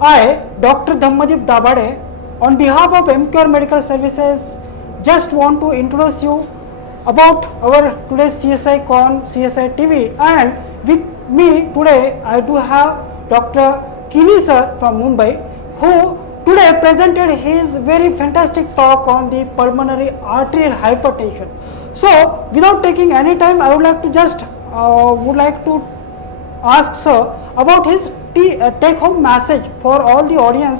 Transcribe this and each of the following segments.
I, Dr. Dhammadip Dabade, on behalf of MQR Medical Services, just want to introduce you about our today's CSI Con, CSI TV, and with me today I do have Dr. Kini sir from Mumbai, who today presented his very fantastic talk on the pulmonary arterial hypertension. So, without taking any time, I would like to just ask sir about his take-home message for all the audience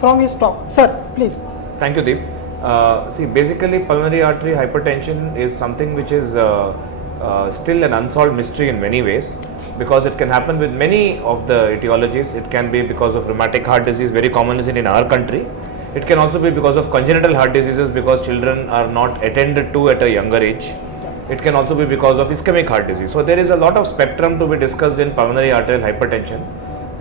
from his talk. Sir, please. Thank you, Deep. See, basically, pulmonary artery hypertension is something which is still an unsolved mystery in many ways, because it can happen with many of the etiologies. It can be because of rheumatic heart disease, very commonly seen in our country. It can also be because of congenital heart diseases, because children are not attended to at a younger age. It can also be because of ischemic heart disease. So there is a lot of spectrum to be discussed in pulmonary arterial hypertension.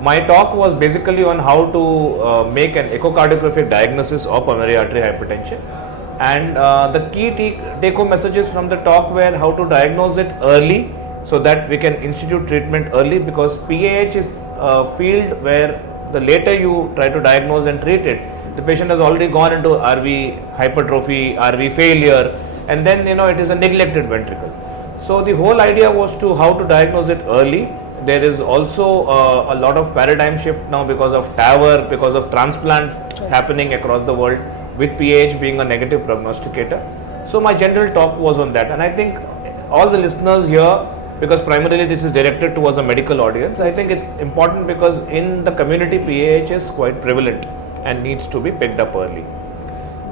My talk was basically on how to make an echocardiographic diagnosis of pulmonary artery hypertension, and the key take-home messages from the talk were how to diagnose it early so that we can institute treatment early, because PAH is a field where the later you try to diagnose and treat it, the patient has already gone into RV hypertrophy, RV failure, and then it is a neglected ventricle. So the whole idea was to how to diagnose it early. There is also a lot of paradigm shift now because of TAVR, because of transplant happening across the world, with PAH being a negative prognosticator. So my general talk was on that, and I think all the listeners here, because primarily this is directed towards a medical audience, I think it's important because in the community PAH is quite prevalent and needs to be picked up early.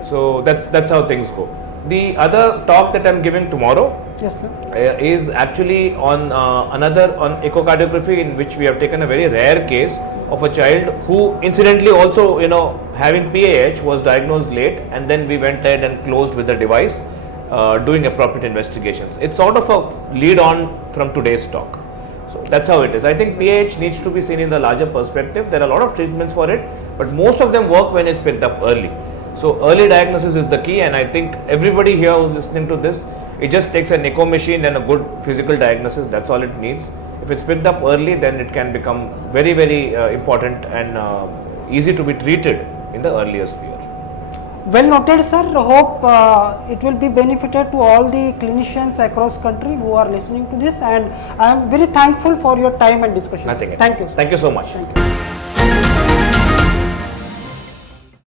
So that's how things go. The other talk that I'm giving tomorrow, yes, sir, is actually on on echocardiography, in which we have taken a very rare case of a child who incidentally also having PAH was diagnosed late, and then we went ahead and closed with the device, doing appropriate investigations. It's sort of a lead on from today's talk. So that's how it is. I think PAH needs to be seen in the larger perspective. There are a lot of treatments for it, but most of them work when it's picked up early. So early diagnosis is the key, and I think everybody here who's listening to this, it just takes an echo machine and a good physical diagnosis. That's all it needs. If it's picked up early, then it can become very, very important and easy to be treated in the earlier sphere. Well noted, sir. Hope it will be benefited to all the clinicians across country who are listening to this, and I am very thankful for your time and discussion. Nothing. Thank you. Thank you so much. Thank you.